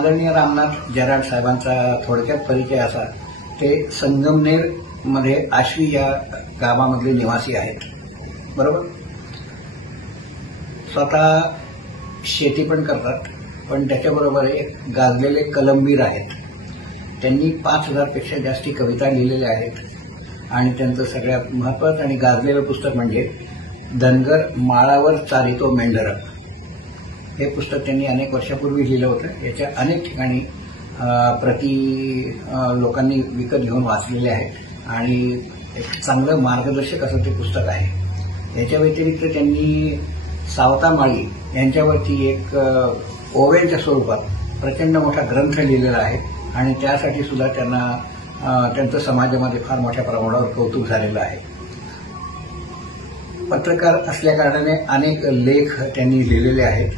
आदरणीय रामनाथ जराड साहेबांचा थोडक्यात परिचय असा, ते संगमनेर मध्ये आश्वी या गावामधले निवासी आहेत. बरोबर. स्वतः शेती पण करतात, पण त्याच्याबरोबर एक गाजलेले कलमवीर आहेत. त्यांनी 5000 पेक्षा जास्ती कविता लिहिलेल्या आहेत आणि त्यांचं सगळ्यात महत्वाचं आणि गाजलेलं पुस्तक म्हणजे धनगर माळावर चारितो मेंढर. हे पुस्तक त्यांनी अनेक वर्षापूर्वी लिहिलं होतं. याच्या अनेक ठिकाणी प्रति लोकांनी विकत घेऊन वाचलेले आहेत आणि एक चांगलं मार्गदर्शक असं ते पुस्तक आहे. याच्या व्यतिरिक्त त्यांनी सावता माळी यांच्यावरती एक ओव्यांच्या स्वरूपात प्रचंड मोठा ग्रंथ लिहिलेला आहे आणि त्यासाठी सुद्धा त्यांचं समाजामध्ये फार मोठ्या प्रमाणावर कौतुक झालेलं आहे. पत्रकार असल्याकारणाने अनेक लेख त्यांनी लिहिलेले आहेत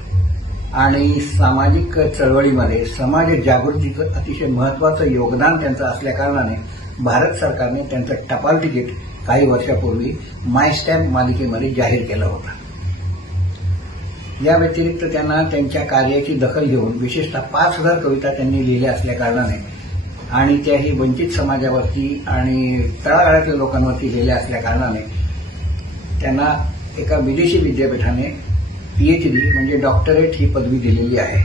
आणि सामाजिक चळवळीमध्ये समाज जागृतीचं अतिशय महत्वाचं योगदान त्यांचं असल्याकारणाने भारत सरकारने त्यांचं टपाल तिकीट काही वर्षापूर्वी माय स्टॅम्प मालिकेमध्ये जाहीर केलं होतं. या व्यतिरिक्त त्यांना त्यांच्या कार्याची दखल घेऊन विशेषतः 5000 कविता त्यांनी लिहिल्या असल्याकारणाने आणि त्याही वंचित समाजावरती आणि तळागाळातल्या लोकांवरती लिहिल्या असल्याकारणाने त्यांना एका विदेशी विद्यापीठाने PhD म्हणजे डॉक्टरेट ही पदवी दिलेली आहे.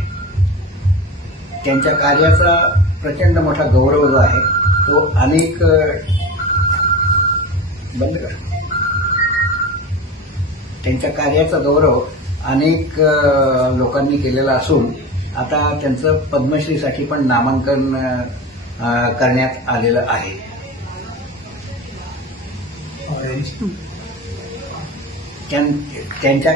त्यांच्या कार्याचा प्रचंड मोठा गौरव जो आहे तो अनेक त्यांच्या कार्याचा गौरव अनेक लोकांनी केलेला असून आता त्यांचं पद्मश्रीसाठी पण नामांकन करण्यात आलेलं आहे. त्यांच्या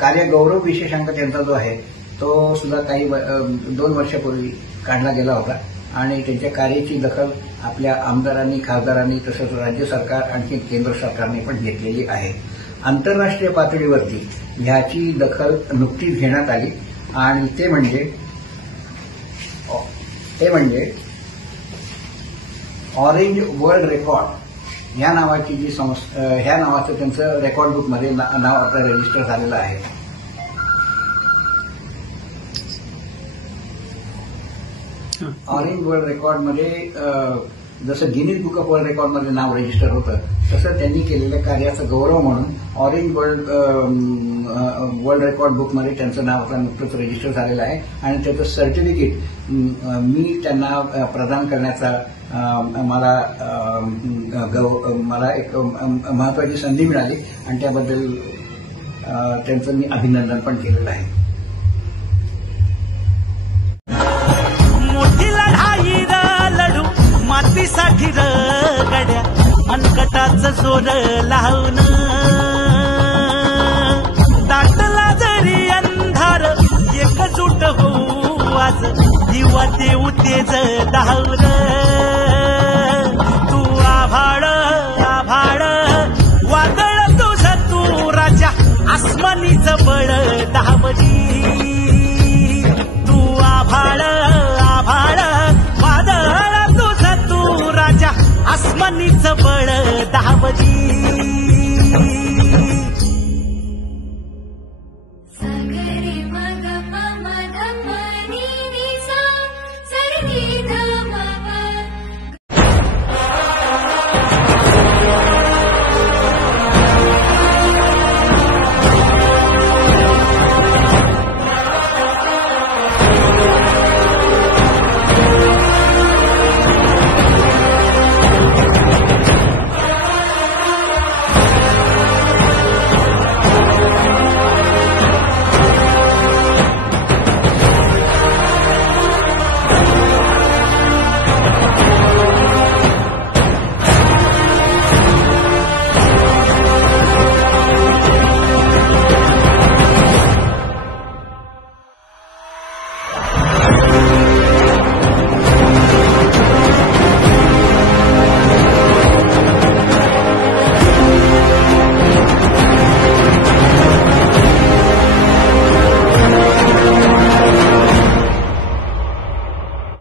कार्यगौरव विशेषांक त्यांचा जो आहे तो सुद्धा काही 2 वर्षापूर्वी काढला गेला होता आणि त्यांच्या कार्याची दखल आपल्या आमदारांनी, खासदारांनी तसंच राज्य सरकार आणखी केंद्र सरकारने पण घेतलेली आहे. आंतरराष्ट्रीय पातळीवरती ह्याची दखल नुकतीच घेण्यात आली आणि ते म्हणजे ऑरेंज वर्ल्ड रेकॉर्ड ह्या नावाची जी ह्या नावाचं त्यांचं रेकॉर्ड बुकमध्ये नाव आता रजिस्टर झालेलं आहे. ऑरेंज वर्ल्ड रेकॉर्डमध्ये जसं गिनीज बुक ऑफ वर्ल्ड रेकॉर्डमध्ये नाव रजिस्टर होतं तसं त्यांनी केलेल्या कार्याचा गौरव म्हणून ऑरेंज वर्ल्ड रेकॉर्ड बुकमध्ये त्यांचं नाव आता नुकतंच रजिस्टर झालेलं आहे आणि त्याचं सर्टिफिकेट मी त्यांना प्रदान करण्याचा मला एक महत्वाची संधी मिळाली आणि त्याबद्दल त्यांचं मी अभिनंदन पण केलेलं आहे. मोठी लढाई लढू मातीसाठी गड्या मनकटाचं जोर लावून दाटला जरी अंधार एकजूट होऊ आज दिवा देऊ तेज धावर. तू आभाळ आभाळ वादळ तुझं तू राजा आसमानीचं बळ धावली. तू आभाळ आभाळ वादळ तुझं तू राजा आसमानीचं बळ धावली.